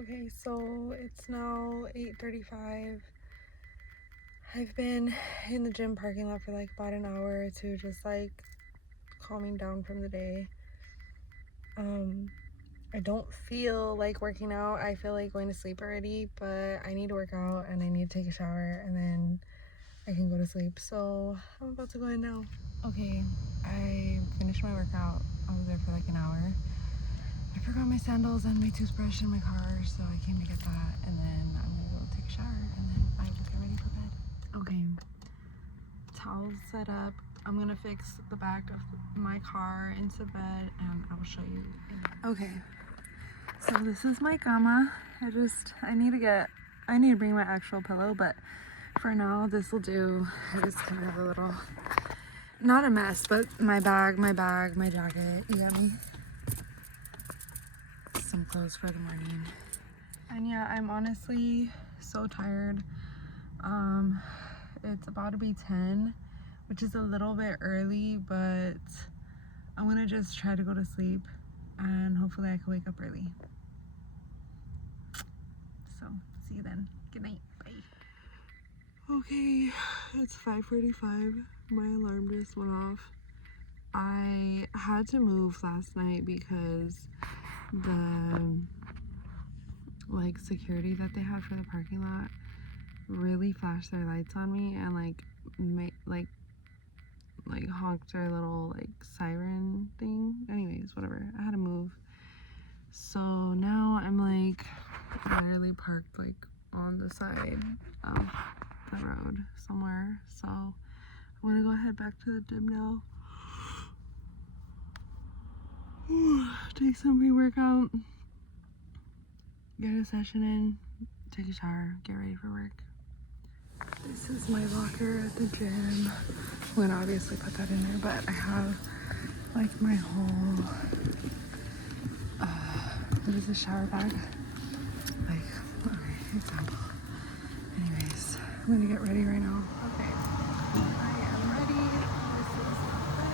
Okay, so it's now 8:35. I've been in the gym parking lot for like about an hour or two, just like calming down from the day. I don't feel like working out. I feel like going to sleep already, but I need to work out and I need to take a shower and then I can go to sleep. So I'm about to go in now. Okay, I finished my workout. I was there for like an hour. I forgot my sandals and my toothbrush in my car, so I came to get that, and then I'm gonna go take a shower and then I will get ready for bed. Okay, towels set up. I'm gonna fix the back of my car into bed and I will show you. Okay, so this is my cama. I need to bring my actual pillow, but for now this will do. I just kind of have a little, not a mess, but my bag, my jacket, you got me? Some clothes for the morning. And yeah, I'm honestly so tired. It's about to be 10, which is a little bit early, but I'm gonna just try to go to sleep and hopefully I can wake up early. So see you then. Good night. Bye. Okay, it's 5:45. My alarm just went off. I had to move last night because the security that they have for the parking lot really flashed their lights on me and honked their little siren thing. Anyways, whatever. I had to move. So now I'm literally parked on the side of the road somewhere. So I'm gonna go head back to the gym now. Take some pre-workout, get a session in, take a shower, get ready for work. This is my locker at the gym. I'm gonna obviously put that in there, but I have my whole what is a shower bag? Okay, example. Anyways, I'm gonna get ready right now. Okay, I am ready. This is the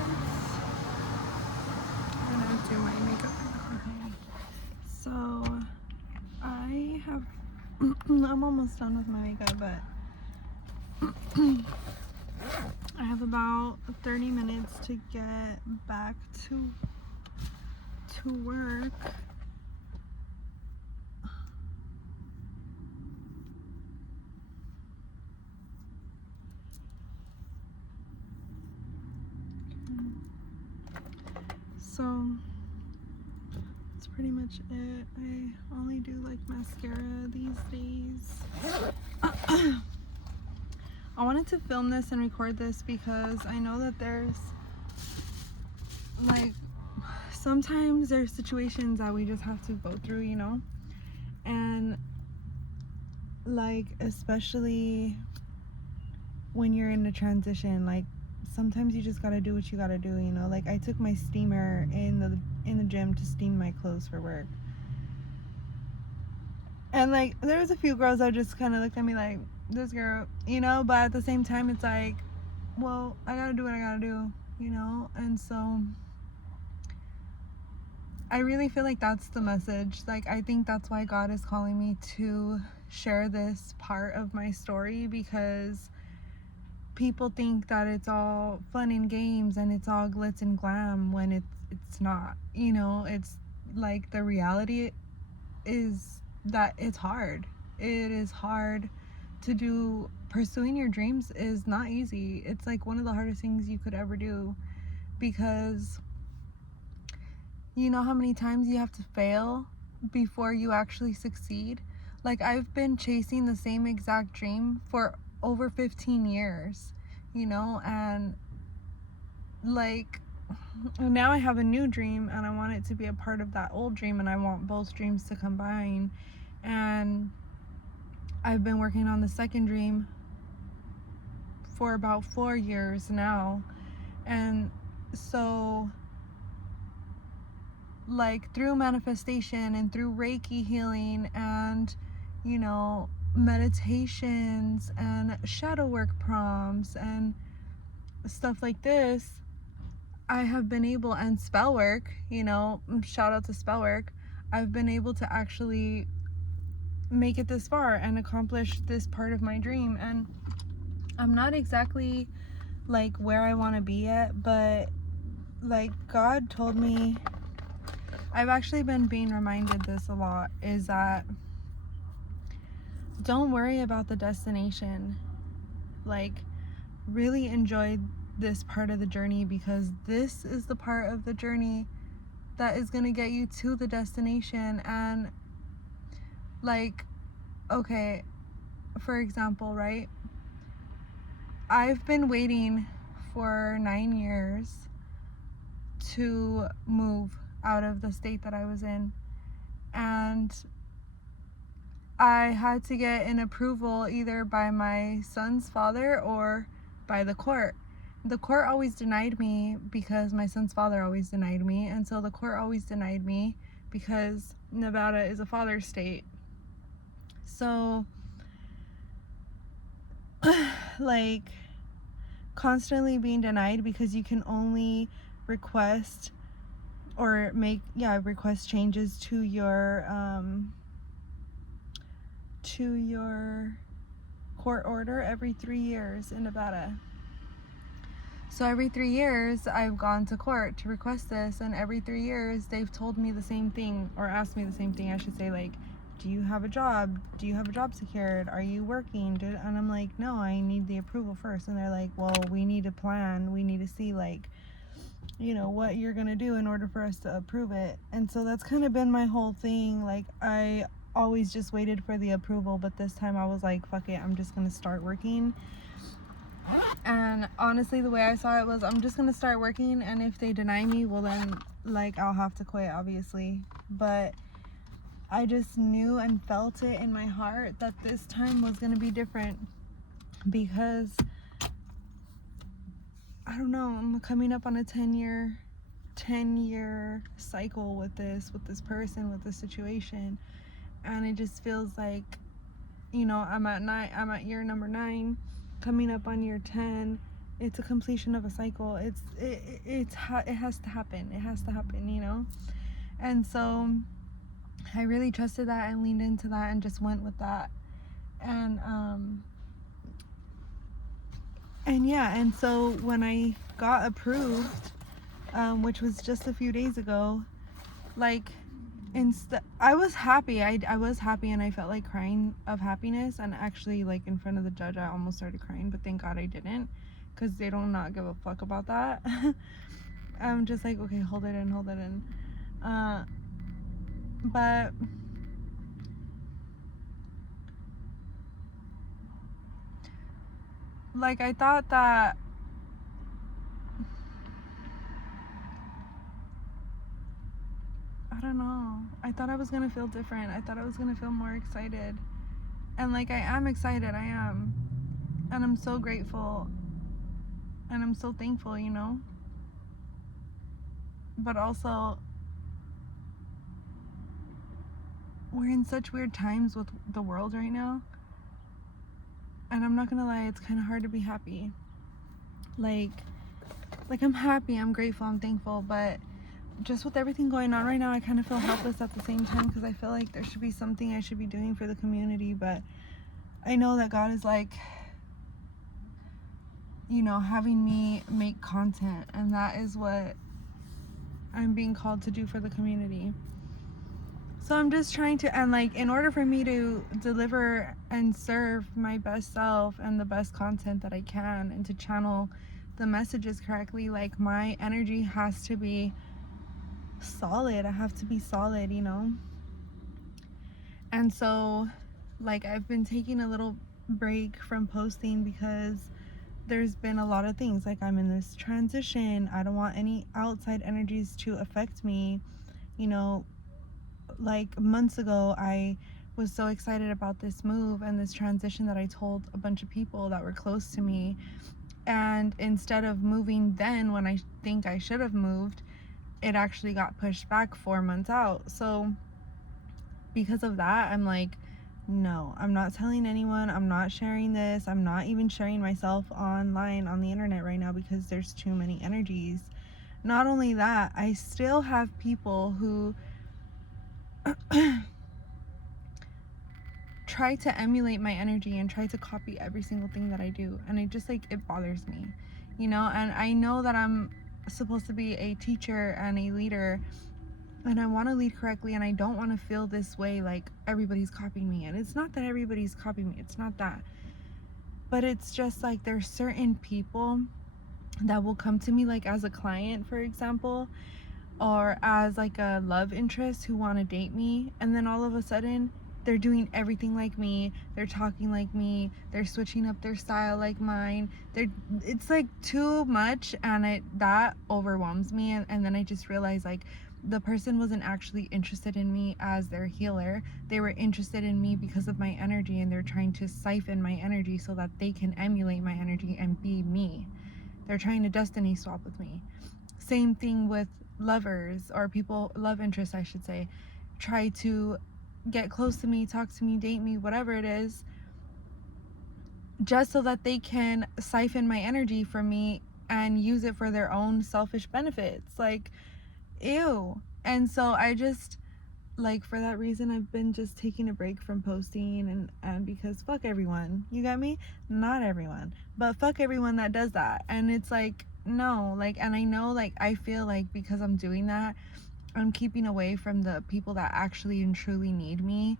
I'm gonna do my makeup. Okay, so I have I'm almost done with my makeup, but I have about 30 minutes to get back to work. So that's pretty much it. I only do mascara these days. I wanted to film this and record this because I know that there's sometimes there's situations that we just have to go through, you know? And especially when you're in a transition, sometimes you just gotta do what you gotta do, you know? I took my steamer in the gym to steam my clothes for work. And there was a few girls that just kind of looked at me like, this girl, you know? But at the same time, it's well, I gotta do what I gotta do, you know? And so I really feel like that's the message. I think that's why God is calling me to share this part of my story, because people think that it's all fun and games and it's all glitz and glam when it's not, you know? It's the reality is that it's hard. It is hard to do. Pursuing your dreams is not easy. It's one of the hardest things you could ever do, because you know how many times you have to fail before you actually succeed? I've been chasing the same exact dream for over 15 years, you know? And now I have a new dream and I want it to be a part of that old dream, and I want both dreams to combine. And I've been working on the second dream for about 4 years now. And so through manifestation and through Reiki healing and, you know, meditations and shadow work prompts and stuff like this, I have been able, and spell work, you know, shout out to spell work, I've been able to actually make it this far and accomplish this part of my dream. And I'm not exactly like where I want to be yet, but like God told me, I've actually been being reminded this a lot, is that don't worry about the destination. Like, really enjoy this part of the journey, because this is the part of the journey that is going to get you to the destination. And like, okay, for example, right, I've been waiting for 9 years to move out of the state that I was in, and I had to get an approval either by my son's father or by the court. The court always denied me because my son's father always denied me, and so the court always denied me because Nevada is a father state. So like, constantly being denied because you can only request or request changes to your court order every 3 years in Nevada. So every 3 years I've gone to court to request this, and every 3 years they've told me the same thing, or asked me the same thing, I should say, like, do you have a job? Do you have a job secured? Are you working? And I'm like, no, I need the approval first. And they're like, well, we need a plan. We need to see, like, you know, what you're gonna do in order for us to approve it. And so that's kind of been my whole thing. Like, I always just waited for the approval, but this time I was like, fuck it, I'm just gonna start working. And honestly, the way I saw it was, I'm just gonna start working, and if they deny me, well then, like, I'll have to quit, obviously. But I just knew and felt it in my heart that this time was gonna be different, because I don't know, I'm coming up on a 10-year cycle with this person, with this situation, and it just feels like, you know, I'm at year number 9, coming up on year 10. It's a completion of a cycle. It has to happen. It has to happen, you know. And so I really trusted that and leaned into that and just went with that. And yeah, and so when I got approved, which was just a few days ago, like, I was happy. I was happy, and I felt like crying of happiness. And actually, like, in front of the judge, I almost started crying, but thank God I didn't, because they don't not give a fuck about that. I'm just like, okay, hold it in. But like, I thought that I don't know. I thought I was gonna feel different. I thought I was gonna feel more excited. And like, I am excited, I am. And I'm so grateful. And I'm so thankful, you know? But also, we're in such weird times with the world right now. And I'm not gonna lie, it's kind of hard to be happy. Like I'm happy, I'm grateful, I'm thankful, but just with everything going on right now, I kind of feel helpless at the same time, because I feel like there should be something I should be doing for the community. But I know that God is, like, you know, having me make content, and that is what I'm being called to do for the community. So I'm just trying to, and like, in order for me to deliver and serve my best self and the best content that I can, and to channel the messages correctly, like, my energy has to be solid. I have to be solid, you know? And so, like, I've been taking a little break from posting because there's been a lot of things. Like, I'm in this transition. I don't want any outside energies to affect me. You know, like, months ago, I was so excited about this move and this transition that I told a bunch of people that were close to me. And instead of moving then, when I think I should have moved, it actually got pushed back 4 months out. So because of that, I'm like, no, I'm not telling anyone. I'm not sharing this. I'm not even sharing myself online on the internet right now, because there's too many energies. Not only that, I still have people who try to emulate my energy and try to copy every single thing that I do, and it just like, it bothers me, you know. And I know that I'm supposed to be a teacher and a leader, and I want to lead correctly, and I don't want to feel this way like everybody's copying me. And it's not that everybody's copying me, it's not that, but it's just like there's certain people that will come to me, like as a client, for example, or as like a love interest who want to date me, and then all of a sudden they're doing everything like me, they're talking like me, they're switching up their style like mine. It's like too much, and that overwhelms me. And then I just realize like the person wasn't actually interested in me as their healer. They were interested in me because of my energy, and they're trying to siphon my energy so that they can emulate my energy and be me. They're trying to destiny swap with me. Same thing with lovers, or people, love interests I should say, try to get close to me, talk to me, date me, whatever it is, just so that they can siphon my energy from me and use it for their own selfish benefits. Like, ew. And so I just, like, for that reason, I've been just taking a break from posting, and because fuck everyone, you got me? Not everyone, but fuck everyone that does that. And it's like, no, like, and I know, like, I feel like because I'm doing that, I'm keeping away from the people that actually and truly need me,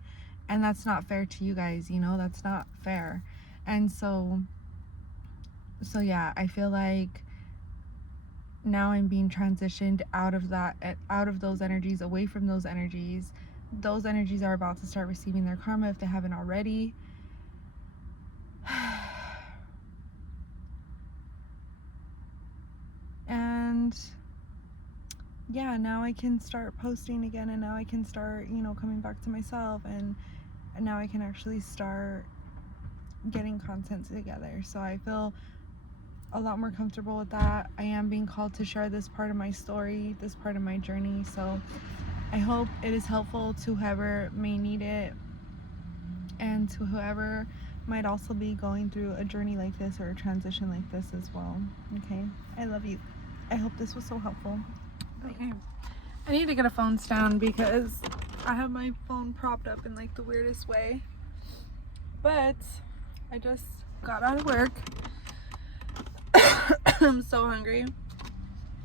and that's not fair to you guys, you know. That's not fair. And so yeah, I feel like now I'm being transitioned out of those energies, away from those energies. Those energies are about to start receiving their karma if they haven't already. And yeah, now I can start posting again, and now I can start, you know, coming back to myself, and now I can actually start getting content together. So I feel a lot more comfortable with that. I am being called to share this part of my story, this part of my journey. So I hope it is helpful to whoever may need it, and to whoever might also be going through a journey like this or a transition like this as well. Okay, I love you. I hope this was so helpful. Okay, I need to get a phone stand because I have my phone propped up in like the weirdest way. But I just got out of work. I'm so hungry.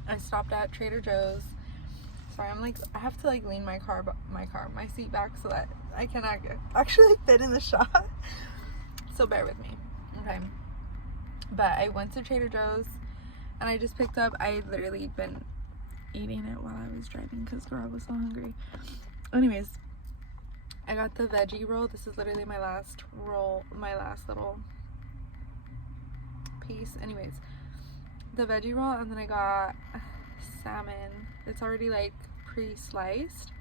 I stopped at Trader Joe's. Sorry, I'm like, I have to like lean my seat back so that I can actually fit in the shot. So bear with me, okay? But I went to Trader Joe's, and I just picked up, I literally been eating it while I was driving because girl, I was so hungry. Anyways, I got the veggie roll. This is literally my last roll, my last little piece. Anyways, the veggie roll, and then I got salmon. It's already like pre-sliced.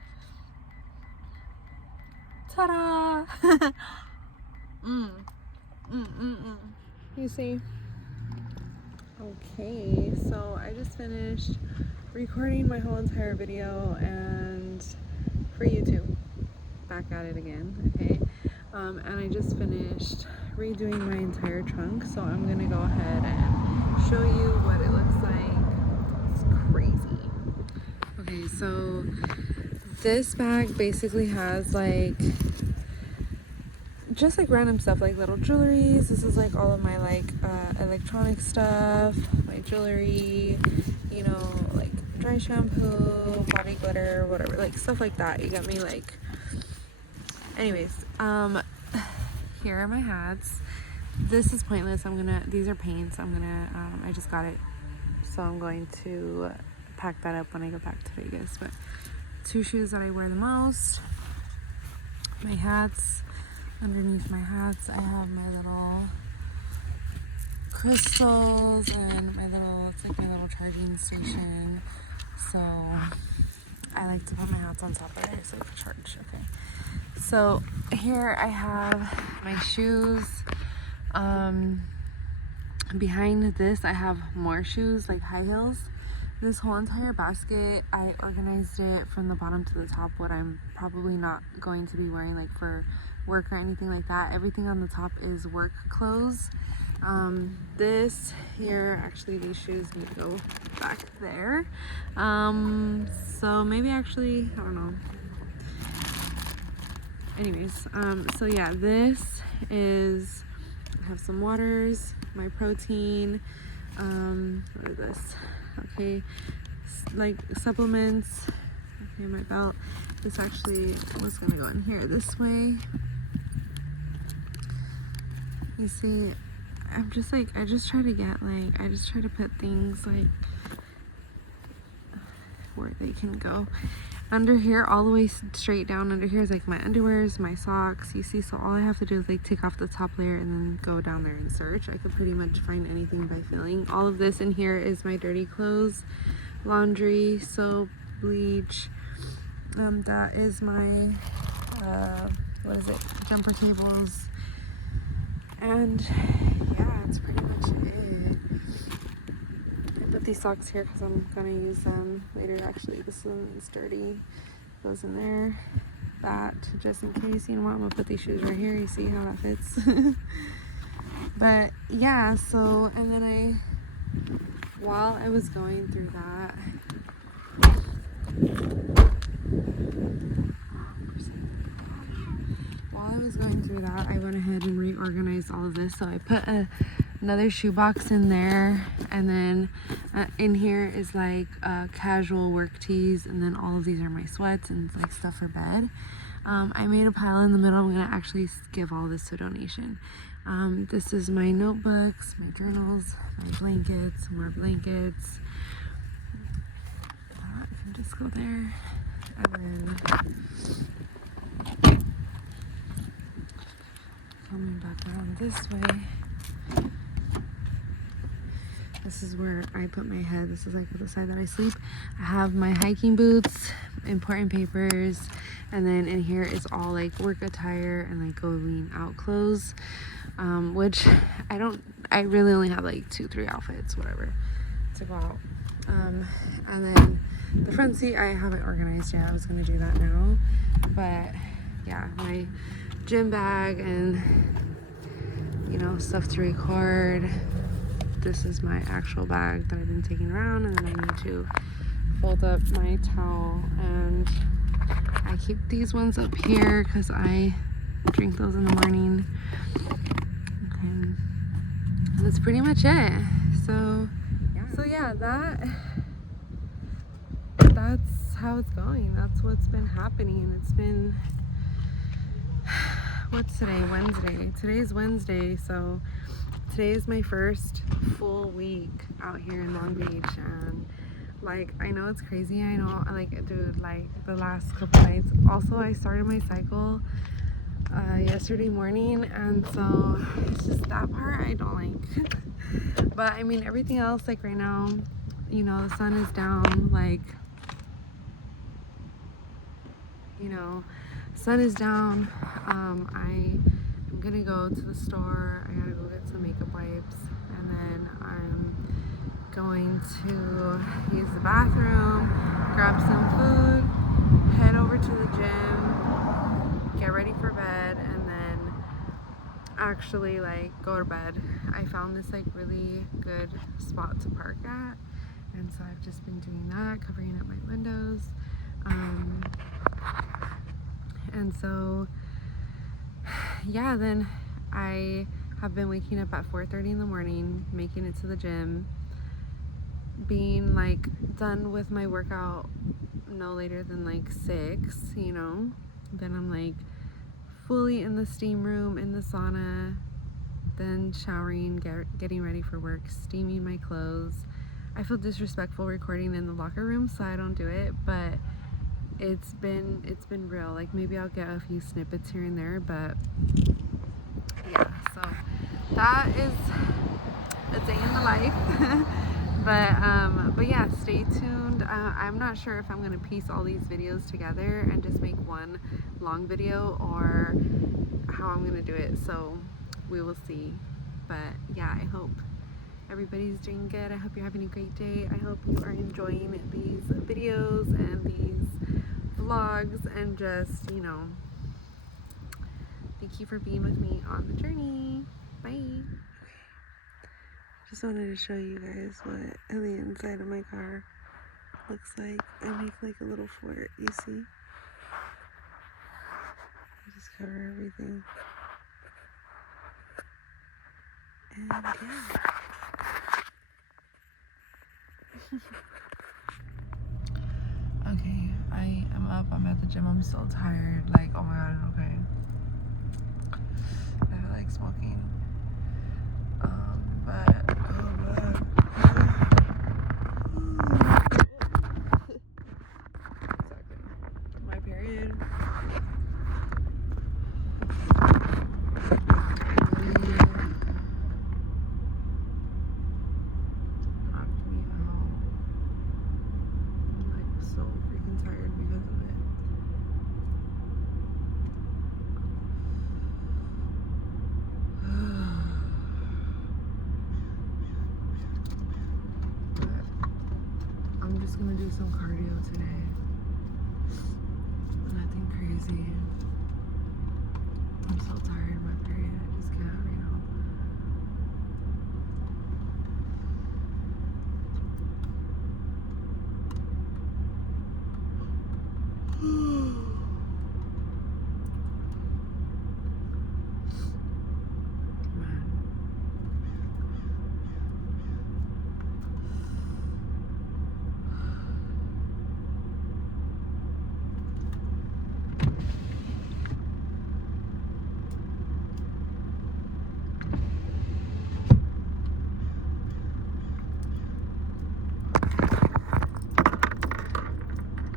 Ta-da! You see? Okay, so I just finished recording my whole entire video, and for YouTube, back at it again. Okay, and I just finished redoing my entire trunk, so I'm gonna go ahead and show you what it looks like. It's crazy. Okay, so this bag basically has like just like random stuff, like little jewelries. This is like all of my like electronic stuff, my jewelry, you know, like dry shampoo, body glitter, whatever, like stuff like that. You got me? Like, anyways, here are my hats. This is pointless. These are paints. I just got it, so I'm going to pack that up when I go back to Vegas. But 2 shoes that I wear the most, my hats. Underneath my hats, I have my little crystals and it's like my little charging station. So I like to put my hats on top of it so I can charge. Okay. So here I have my shoes. Behind this, I have more shoes, like high heels. This whole entire basket, I organized it from the bottom to the top, what I'm probably not going to be wearing like for work or anything like that. Everything on the top is work clothes. This here, actually these shoes need to go back there. So maybe actually, I don't know. Anyways, so yeah, this is, I have some waters, my protein, what is this? Okay, like supplements. Okay, my belt. This actually was gonna go in here this way. You see, I'm just like, I just try to get like, I just try to put things like where they can go. Under here, all the way straight down under here is like my underwears, my socks, you see. So all I have to do is like take off the top layer and then go down there and search. I could pretty much find anything by feeling. All of this in here is my dirty clothes, laundry, soap, bleach. That is my what is it, jumper cables, and yeah, that's pretty much it. I put these socks here because I'm gonna use them later. Actually, this one is dirty, goes in there. That just in case, you know what, I'm gonna put these shoes right here. You see how that fits. But yeah, so, and then while I was going through that, I went ahead and reorganized all of this. So I put another shoebox in there, and then in here is like casual work tees, and then all of these are my sweats and like stuff for bed. I made a pile in the middle. I'm gonna actually give all this to donation. This is my notebooks, my journals, my blankets, more blankets. I can just go there, and then coming back around this way. This is where I put my head. This is like the side that I sleep. I have my hiking boots, important papers, and then in here is all like work attire and like going out clothes, which I really only have like 2-3 outfits, whatever, to go out. And then the front seat, I haven't organized yet. I was gonna do that now, but yeah, my gym bag and, you know, stuff to record. This is my actual bag that I've been taking around, and then I need to fold up my towel, and I keep these ones up here because I drink those in the morning. Okay. And that's pretty much it. So yeah, that's how it's going. That's what's been happening. It's been, what's today? Wednesday. Today's Wednesday, so today is my first full week out here in Long Beach, and like, I know it's crazy. I know, like, dude, like the last couple nights. Also, I started my cycle yesterday morning, and so it's just that part I don't like. But I mean, everything else, like right now, you know, the sun is down, like, you know, sun is down. I'm gonna go to the store. I gotta go get some makeup wipes, and then I'm going to use the bathroom, grab some food, head over to the gym, get ready for bed, and then actually like go to bed. I found this like really good spot to park at, and so I've just been doing that, covering up my windows. And so yeah, then I have been waking up at 4:30 in the morning, making it to the gym, being like done with my workout no later than like 6, you know. Then I'm like fully in the steam room, in the sauna, then showering, getting ready for work, steaming my clothes. I feel disrespectful recording in the locker room, so I don't do it, but it's been real. Like, maybe I'll get a few snippets here and there, but yeah, so that is a day in the life. But yeah, stay tuned. I'm not sure if I'm gonna piece all these videos together and just make one long video, or how I'm gonna do it, so we will see. But yeah, I hope everybody's doing good. I hope you're having a great day. I hope you are enjoying these videos and these vlogs, and just, you know, thank you for being with me on the journey. Bye. Just wanted to show you guys what the inside of my car looks like. I make like a little fort, you see? I just cover everything. And yeah. Okay, I am up. I'm at the gym. I'm so tired. Like, oh my god, okay. I feel like smoking. But oh god. Exactly. My period. Knocked me out. I'm like so freaking tired because of it. I'm just gonna do some cardio today. Nothing crazy. I'm so tired of my period. I just can't right now. Man.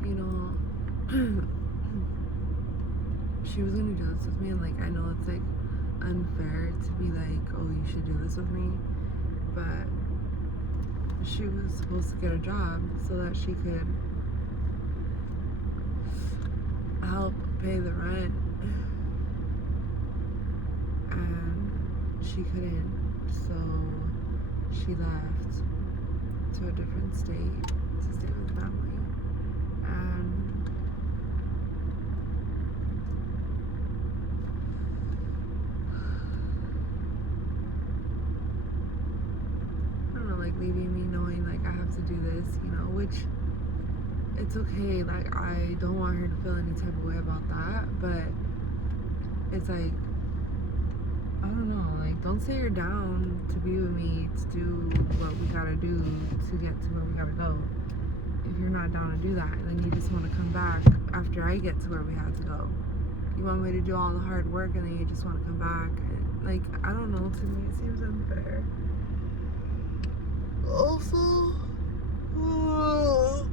You know, she was gonna do this with me, and like I know it's like unfair to be like, oh, you should do this with me, but she was supposed to get a job so that she could help pay the rent, and she couldn't, so she left to a different state to stay with family. And I don't know, like leaving me knowing like I have to do this, you know, which it's okay. Like I don't want her to feel any type of way about that, but it's like, I don't know, like don't say you're down to be with me to do what we gotta do to get to where we gotta go. If you're not down to do that, then you just want to come back after I get to where we had to go. You want me to do all the hard work and then you just want to come back. Like, I don't know, to me it seems unfair. Also, oh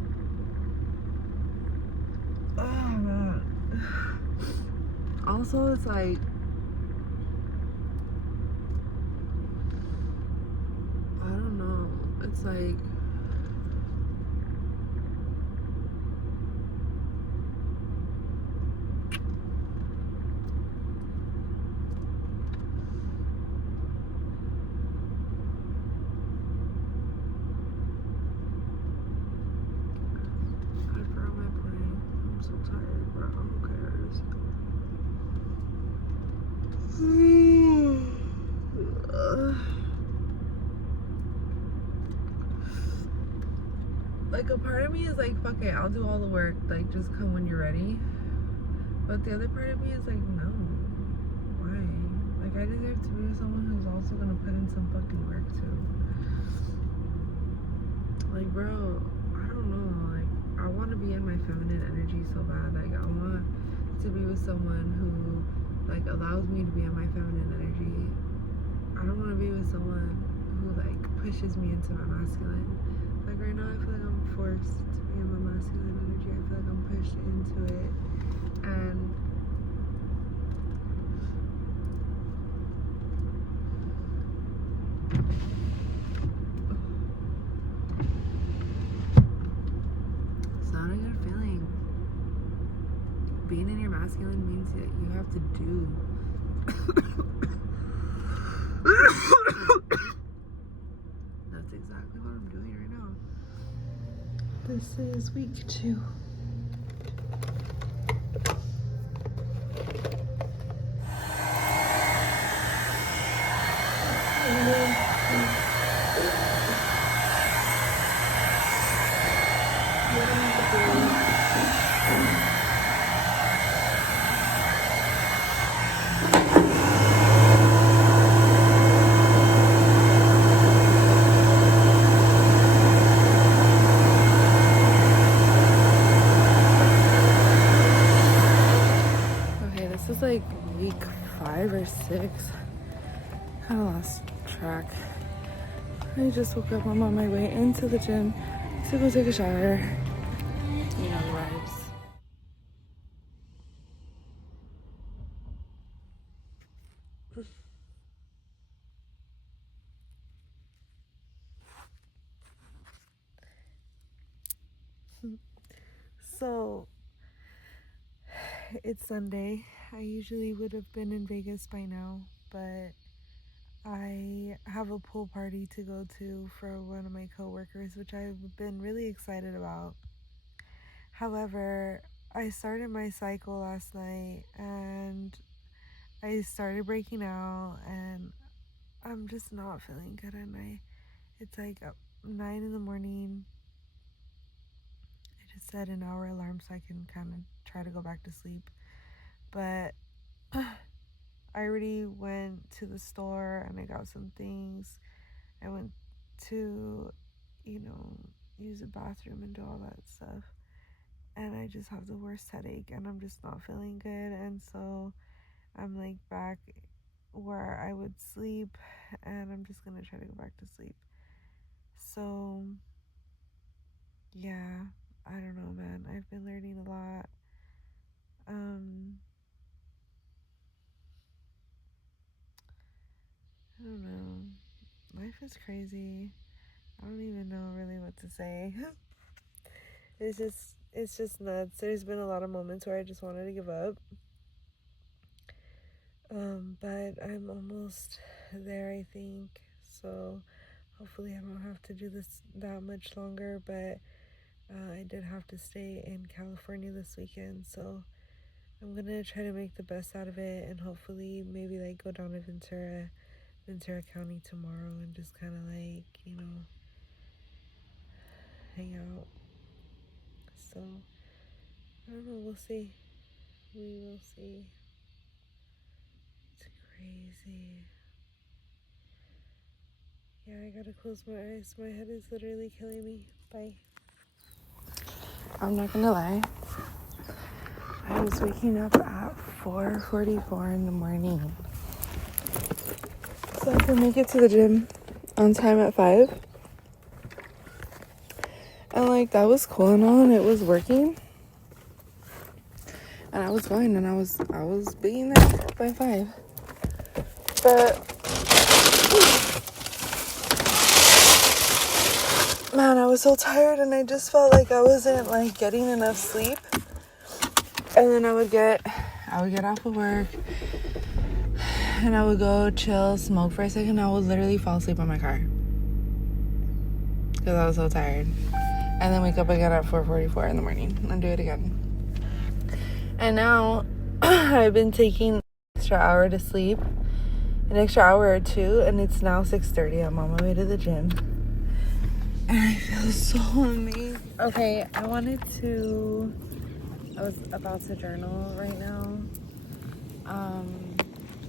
man. Also, it's like, I don't know, it's like, I'm so tired, bro. Who cares? Like a part of me is like, fuck it, I'll do all the work. Like, just come when you're ready. But the other part of me is like, no. Why? Like, I deserve to be with someone who's also gonna put in some fucking work too. Like, bro, I don't know. Like, I want to be in my feminine energy so bad. Like, I want to be with someone who, like, allows me to be in my feminine energy. I don't want to be with someone who, like, pushes me into my masculine. Like, right now, I feel like I'm forced to be in my masculine energy. I feel like I'm pushed into it. And it's not a good feeling. Being in your masculine means that you have to do. That's exactly what I'm doing right now. This is week 2. this is like week 5 or 6. Kind of lost track. I just woke up. I'm on my way into the gym to go take a shower. You know the vibes. So, it's Sunday. I usually would have been in Vegas by now, but I have a pool party to go to for one of my coworkers, which I've been really excited about. However, I started my cycle last night and I started breaking out, and I'm just not feeling good at night. It's like 9 in the morning. I just set an hour alarm so I can kind of try to go back to sleep. But I already went to the store and I got some things. I went to, use the bathroom and do all that stuff. And I just have the worst headache and I'm just not feeling good. And so I'm like back where I would sleep and I'm just gonna try to go back to sleep. So yeah, I don't know, man. I've been learning a lot. I don't know. Life is crazy. I don't even know really what to say. It's just nuts. There's been a lot of moments where I just wanted to give up. But I'm almost there, I think. So hopefully I don't have to do this that much longer, but I did have to stay in California this weekend, so I'm gonna try to make the best out of it and hopefully maybe like go down to Ventura County tomorrow and just kind of like, hang out. So I don't know, we'll see. We will see. It's crazy. Yeah, I gotta close my eyes. My head is literally killing me. Bye. I'm not gonna lie. I was waking up at 4:44 in the morning so I could make it to the gym on time at 5. And like that was cool and all, and it was working. And I was going, and I was being there by 5. But man, I was so tired, and I just felt like I wasn't like getting enough sleep. And then I would get off of work, and I would go chill, smoke for a second. I would literally fall asleep in my car because I was so tired. And then wake up again at 4:44 in the morning and do it again. And now I've been taking an extra hour to sleep, an extra hour or two, and it's now 6:30. I'm on my way to the gym. And I feel so amazing. Okay, I was about to journal right now.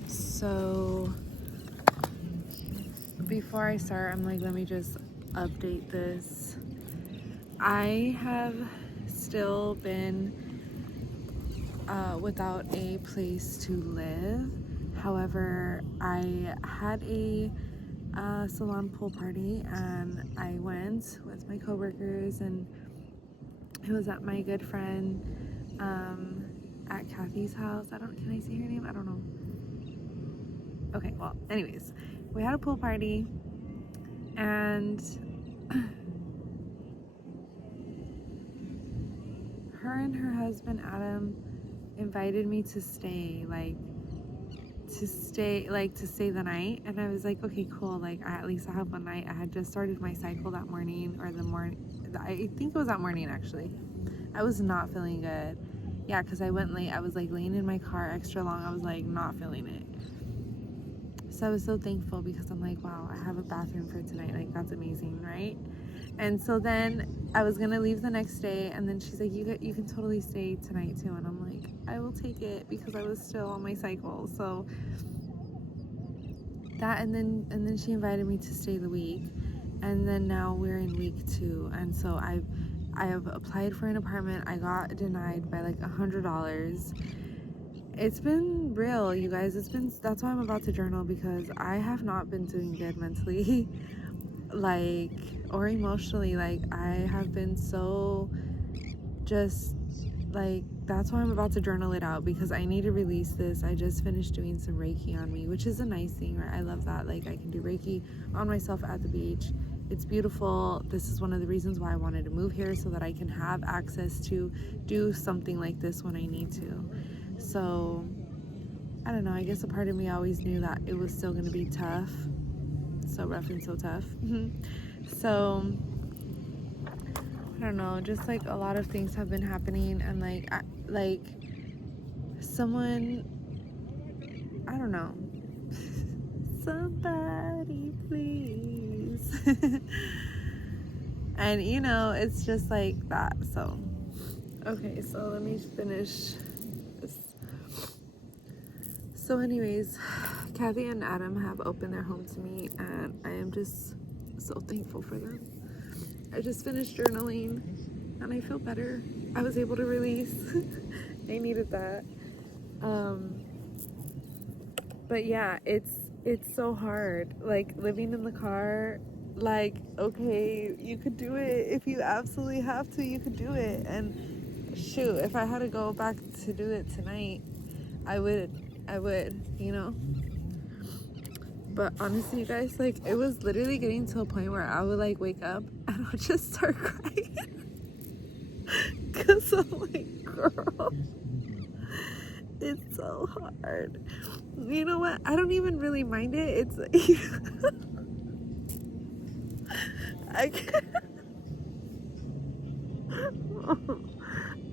So before I start, I'm like, let me just update this. I have still been without a place to live. However, I had a salon pool party and I went with my coworkers, and it was at my good friend at Kathy's house. Can I say her name? I don't know. Okay, well, anyways, we had a pool party and her and her husband Adam invited me to stay the night, and I was like, okay, cool, like at least I have one night. I had just started my cycle that morning, or I think it was that morning actually. I was not feeling good. Yeah, because I went late. I was like laying in my car extra long. I was like not feeling it. So I was so thankful because I'm like, wow, I have a bathroom for tonight. Like, that's amazing, right? And so then I was gonna leave the next day, and then she's like, you can totally stay tonight too. And I'm like, I will take it, because I was still on my cycle. So that, and then she invited me to stay the week, and then now we're in week 2, and so I have applied for an apartment. I got denied by like $100, it's been real, you guys. That's why I'm about to journal, because I have not been doing good mentally, like, or emotionally. Like, I have been so just, like, that's why I'm about to journal it out, because I need to release this. I just finished doing some Reiki on me, which is a nice thing, right? I love that. Like, I can do Reiki on myself at the beach. It's beautiful. This is one of the reasons why I wanted to move here, so that I can have access to do something like this when I need to. So I don't know, I guess a part of me always knew that it was still going to be tough. So rough and so tough. So I don't know, just like a lot of things have been happening, and like someone, I don't know, somebody please. And you know, it's just like that. So okay, so let me finish this. So anyways, Kathy and Adam have opened their home to me, and I am just so thankful for them. I just finished journaling and I feel better. I was able to release. I needed that. But yeah, it's so hard. Like, living in the car, like, okay, you could do it. If you absolutely have to, you could do it. And shoot, if I had to go back to do it tonight, I would, you know. But honestly, you guys, like, it was literally getting to a point where I would, like, wake up and I would just start crying. Because I'm like, girl, it's so hard. You know what? I don't even really mind it. It's like, I can't.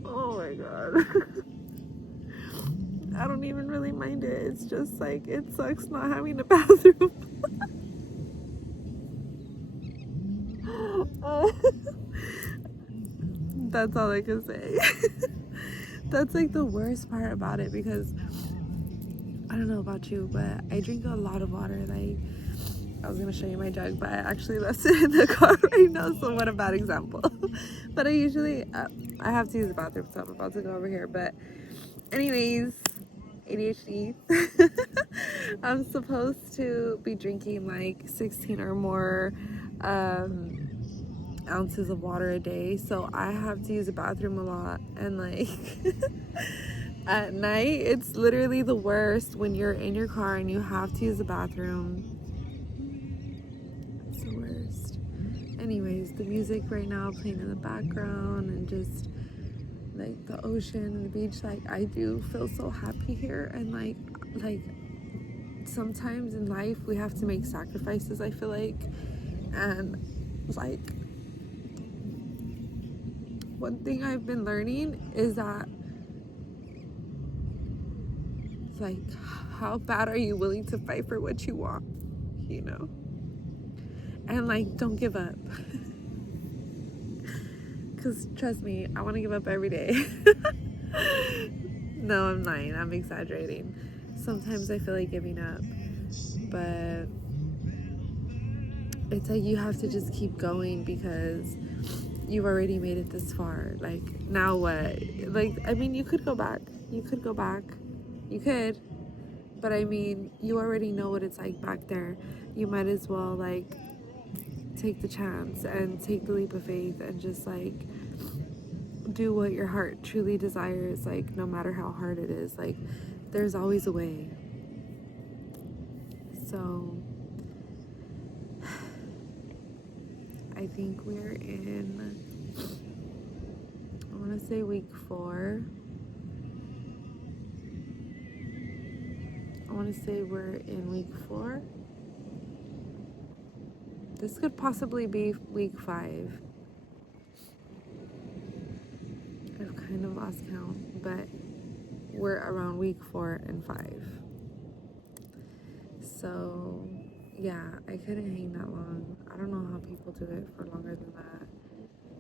Oh my God. I don't even really mind it. It's just like, it sucks not having a bathroom. That's all I can say. That's like the worst part about it, because I don't know about you, but I drink a lot of water. Like, I was gonna show you my jug, but I actually left it in the car right now, so what a bad example. But I usually, I have to use the bathroom, so I'm about to go over here. But anyways, ADHD. I'm supposed to be drinking like 16 or more ounces of water a day, so I have to use the bathroom a lot. And like at night, it's literally the worst when you're in your car and you have to use the bathroom. It's the worst. Anyways, the music right now playing in the background, and just like the ocean and the beach, like, I do feel so happy here. And like sometimes in life we have to make sacrifices, I feel like. And like, one thing I've been learning is that, like, how bad are you willing to fight for what you want, you know? And like, don't give up. Because trust me, I want to give up every day. No, I'm lying. I'm exaggerating. Sometimes I feel like giving up, but it's like you have to just keep going, because you've already made it this far. Like, now what? Like, I mean, you could go back. You could go back. You could. But I mean, you already know what it's like back there. You might as well, like, take the chance and take the leap of faith and just, like, do what your heart truly desires. Like, no matter how hard it is, like, there's always a way. So I think we're in, I want to say week 4. I want to say we're in week 4. This could possibly be week 5. I've kind of lost count, but we're around week 4 and 5. So yeah, I couldn't hang that long. I don't know how people do it for longer than that.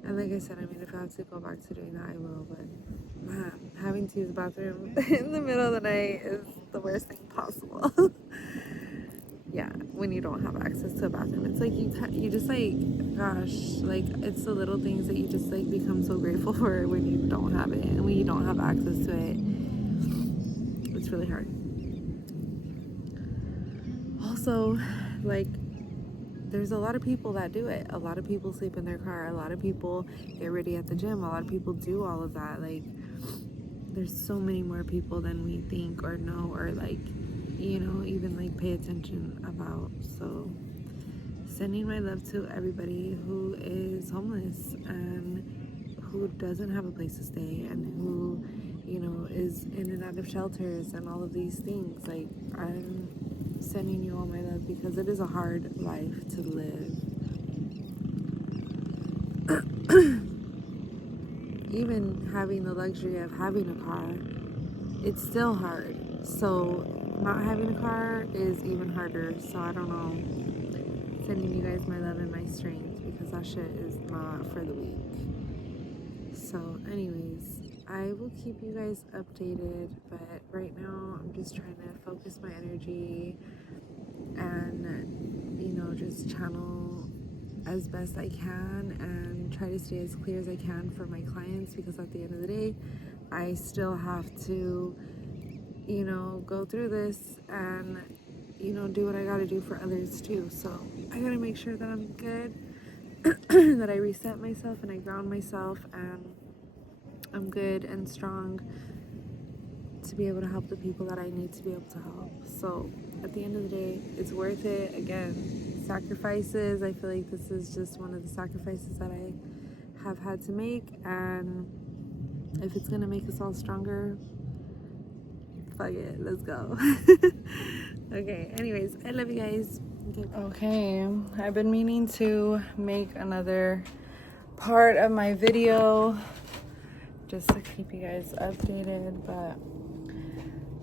And like I said, I mean, if I have to go back to doing that, I will. But man, having to use the bathroom in the middle of the night is the worst thing possible. Yeah, when you don't have access to a bathroom, it's like you just, like, gosh, like, it's the little things that you just, like, become so grateful for when you don't have it, and when you don't have access to it. it's really hard. Also, like, there's a lot of people that do it. A lot of people sleep in their car. A lot of people get ready at the gym. A lot of people do all of that. Like, there's so many more people than we think or know or, like, you know, even like pay attention about. So sending my love to everybody who is homeless and who doesn't have a place to stay and who, you know, is in and out of shelters and all of these things. Like, I'm sending you all my love because it is a hard life to live. Even having the luxury of having a car, it's still hard. So not having a car is even harder. So I don't know. Sending you guys my love and my strength because that shit is not for the weak. So anyways, I will keep you guys updated, but right now I'm just trying to focus my energy and, you know, just channel as best I can and try to stay as clear as I can for my clients, because at the end of the day, I still have to, you know, go through this and, you know, do what I gotta do for others too. So I gotta make sure that I'm good, that I reset myself and I ground myself and I'm good and strong to be able to help the people that I need to be able to help. So at the end of the day, it's worth it. Again, sacrifices. I feel like this is just one of the sacrifices that I have had to make, and if it's gonna make us all stronger, fuck it, let's go. Okay, anyways, I love you guys. Okay, I've been meaning to make another part of my video just to keep you guys updated, but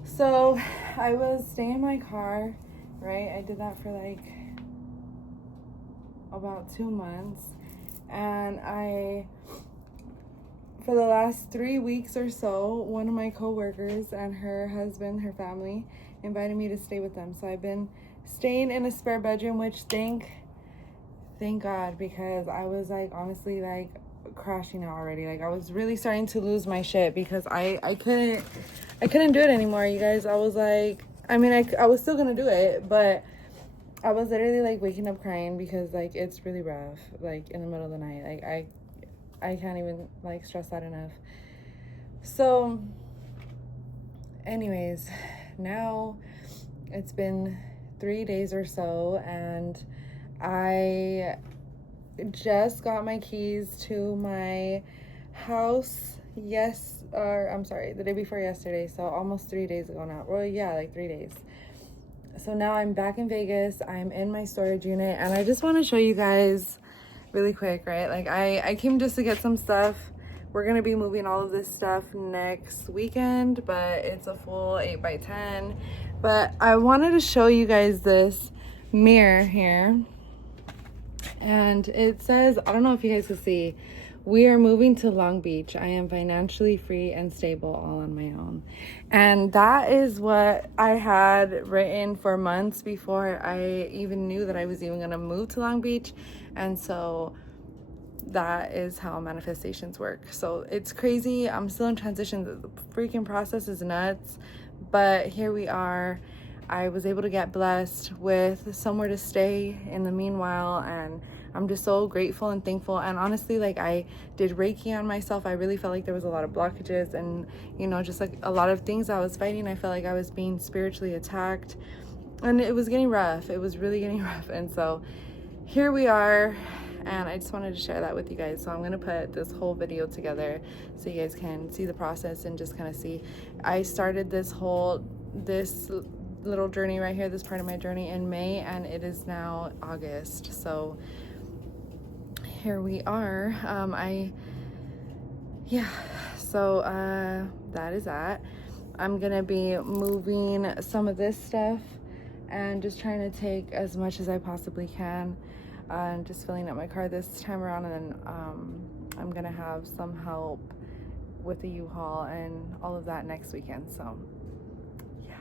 so I was staying in my car, right? I did that for like about 2 months, and for the last 3 weeks or so, one of my coworkers and her husband, her family, invited me to stay with them. So I've been staying in a spare bedroom, which thank God, because I was like honestly like crashing out already. Like, I was really starting to lose my shit because I couldn't do it anymore, you guys. I was like, I mean, I was still gonna do it, but I was literally like waking up crying because like it's really rough, like in the middle of the night. Like I can't even like stress that enough. So anyways, now it's been 3 days or so and I just got my keys to my house the day before yesterday, so almost 3 days ago now. Well, yeah, like 3 days. So now I'm back in Vegas. I'm in my storage unit, and I just want to show you guys really quick, right? Like, I came just to get some stuff. We're gonna be moving all of this stuff next weekend, but it's a full 8x10. But I wanted to show you guys this mirror here, and it says, I don't know if you guys can see, we are moving to Long Beach. I am financially free and stable all on my own. And that is what I had written for months before I even knew that I was even gonna move to Long Beach. And so that is how manifestations work. So it's crazy. I'm still in transition. The freaking process is nuts, but here we are. I was able to get blessed with somewhere to stay in the meanwhile, and I'm just so grateful and thankful. And honestly, like, I did Reiki on myself. I really felt like there was a lot of blockages and, you know, just like a lot of things I was fighting. I felt like I was being spiritually attacked, and it was getting rough. It was really getting rough. And so here we are, and I just wanted to share that with you guys. So I'm gonna put this whole video together so you guys can see the process and just kind of see. I started this little journey right here, this part of my journey, in May, and it is now August. So here we are. So that is that. I'm gonna be moving some of this stuff and just trying to take as much as I possibly can, and just filling up my car this time around. And then I'm gonna have some help with the U-Haul and all of that next weekend. So yeah,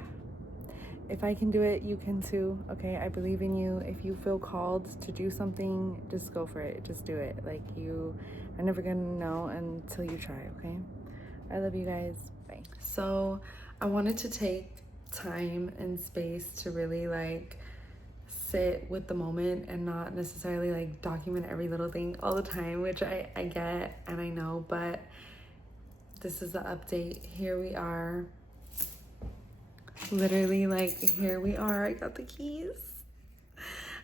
if I can do it, you can too. Okay, I believe in you. If you feel called to do something, just go for it. Just do it. Like, you are never gonna know until you try. Okay, I love you guys. Bye. So I wanted to take time and space to really like sit with the moment and not necessarily like document every little thing all the time, which I get and I know, but this is the update. Here we are. Literally, like, here we are. I got the keys.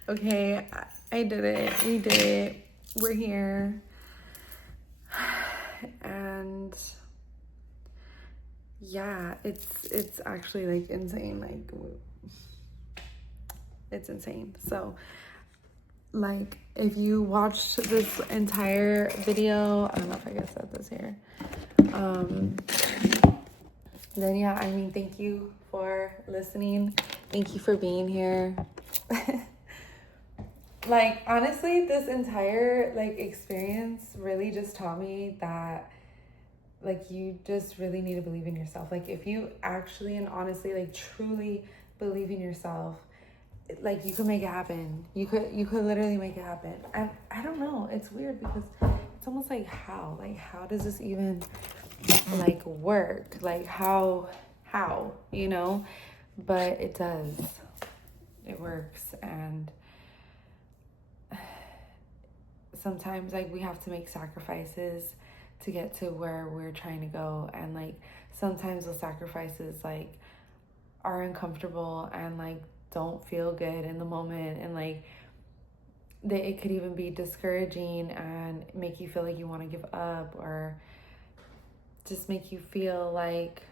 Okay, I did it. We did it. We're here. And yeah, it's actually like insane. Like, it's insane. So like, if you watched this entire video, I don't know if I guess said this here, then yeah, I mean, thank you for listening. Thank you for being here. Like, honestly, this entire like experience really just taught me that like you just really need to believe in yourself. Like, if you actually and honestly like truly believe in yourself, like, you could make it happen. You could literally make it happen. And I don't know, it's weird because it's almost like how does this even like work? Like, how, you know? But it does. It works. And sometimes like we have to make sacrifices to get to where we're trying to go, and like sometimes those sacrifices like are uncomfortable and like don't feel good in the moment, and like it could even be discouraging and make you feel like you want to give up, or just make you feel like,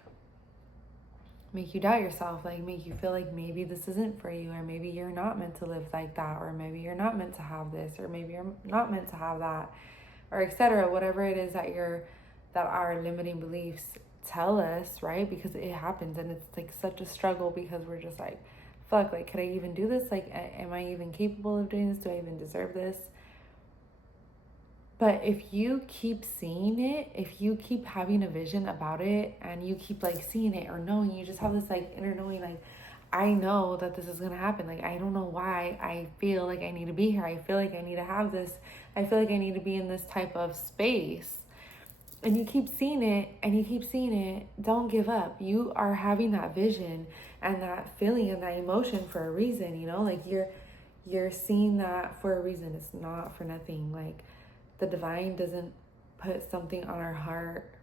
make you doubt yourself, like make you feel like maybe this isn't for you, or maybe you're not meant to live like that, or maybe you're not meant to have this, or maybe you're not meant to have that, or etc. Whatever it is that our limiting beliefs tell us, right? Because it happens, and it's like such a struggle because we're just like, fuck, like, could I even do this? Like, am I even capable of doing this? Do I even deserve this? But if you keep seeing it, if you keep having a vision about it, and you keep like seeing it or knowing, you just have this like inner knowing, like, I know that this is going to happen. Like, I don't know why I feel like I need to be here. I feel like I need to have this. I feel like I need to be in this type of space. And you keep seeing it and you keep seeing it. Don't give up. You are having that vision and that feeling and that emotion for a reason, you know? Like, you're seeing that for a reason. It's not for nothing. Like, the divine doesn't put something on our heart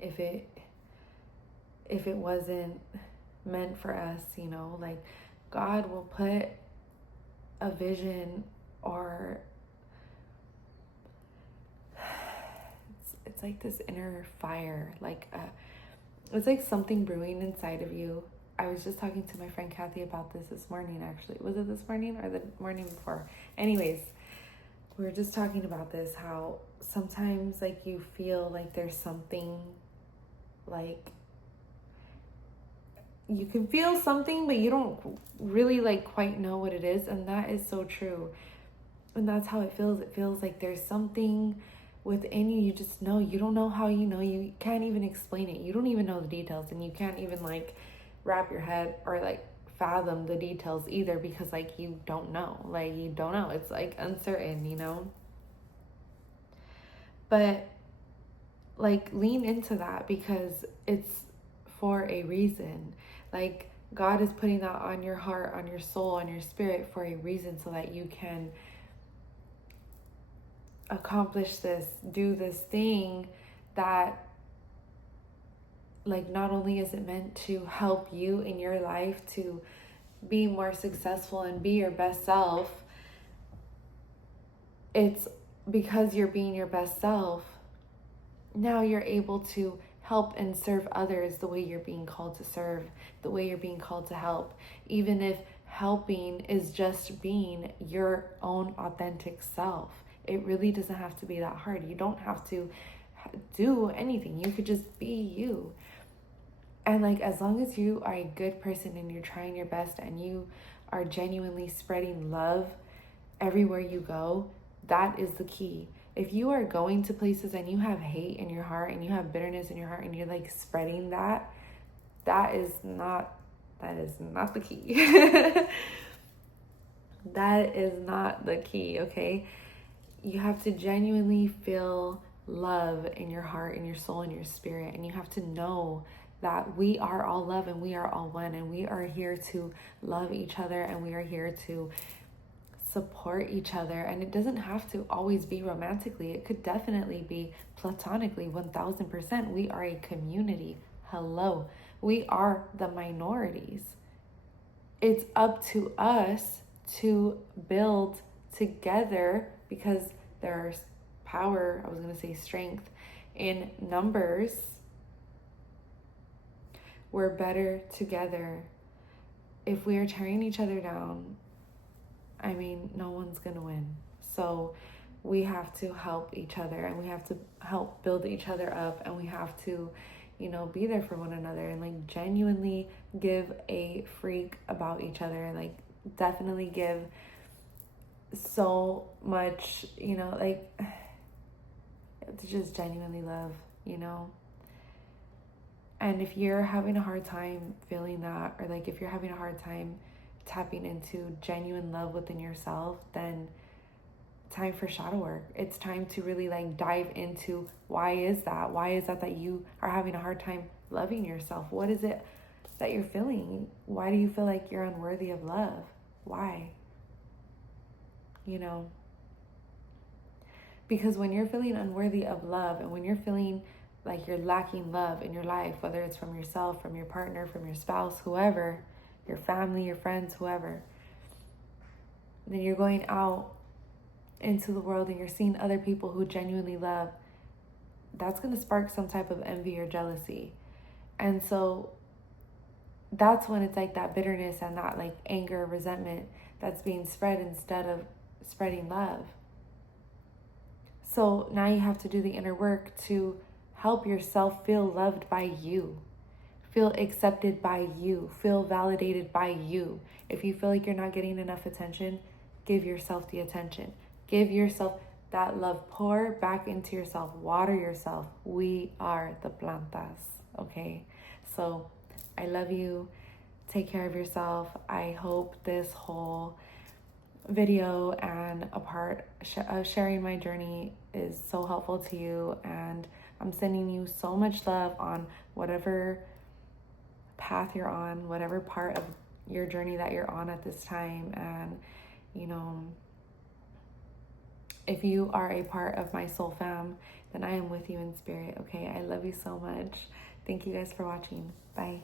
if it wasn't meant for us, you know? Like, God will put a vision, or it's like this inner fire, like it's like something brewing inside of you. I was just talking to my friend Kathy about this morning, actually. Was it this morning or the morning before? Anyways, we were just talking about this, how sometimes like you feel like there's something, like you can feel something, but you don't really like quite know what it is. And that is so true. And that's how it feels. It feels like there's something within you. You just know. You don't know how you know. You can't even explain it. You don't even know the details, and you can't even like wrap your head or like fathom the details either, because like you don't know. Like, you don't know. It's like uncertain, you know? But like, lean into that, because it's for a reason. Like, God is putting that on your heart, on your soul, on your spirit for a reason, so that you can accomplish this, do this thing that, like, not only is it meant to help you in your life to be more successful and be your best self, it's because you're being your best self, now you're able to help and serve others the way you're being called to serve, the way you're being called to help, even if helping is just being your own authentic self. It really doesn't have to be that hard. You don't have to do anything. You could just be you. And like, as long as you are a good person and you're trying your best and you are genuinely spreading love everywhere you go, that is the key. If you are going to places and you have hate in your heart and you have bitterness in your heart and you're like spreading that, that is not the key. That is not the key, okay? You have to genuinely feel love in your heart, in your soul, in your spirit, and you have to know that we are all love and we are all one, and we are here to love each other, and we are here to support each other. And it doesn't have to always be romantically. It could definitely be platonically. 1000%. We are a community. Hello. We are the minorities. It's up to us to build together, because there's power, I was going to say strength, in numbers. We're better together. If we are tearing each other down, I mean, no one's going to win. So we have to help each other, and we have to help build each other up, and we have to, be there for one another, and like genuinely give a freak about each other. Like definitely give so much, like to just genuinely love, And if you're having a hard time feeling that, or like if you're having a hard time tapping into genuine love within yourself, then time for shadow work. It's time to really like dive into why is that you are having a hard time loving yourself. What is it that you're feeling? Why do you feel like you're unworthy of love? Why? Because when you're feeling unworthy of love, and when you're feeling like you're lacking love in your life, whether it's from yourself, from your partner, from your spouse, whoever, your family, your friends, whoever, then you're going out into the world and you're seeing other people who genuinely love, that's going to spark some type of envy or jealousy. And so that's when it's like that bitterness and that like anger, resentment that's being spread instead of spreading love. So now you have to do the inner work to help yourself feel loved by you, feel accepted by you, feel validated by you. If you feel like you're not getting enough attention, give yourself the attention. Give yourself that love. Pour back into yourself. Water yourself. We are the plantas, okay? So I love you. Take care of yourself. I hope this whole video and a part of sharing my journey is so helpful to you. And I'm sending you so much love on whatever path you're on, whatever part of your journey that you're on at this time. And, if you are a part of my soul fam, then I am with you in spirit, okay? I love you so much. Thank you guys for watching. Bye.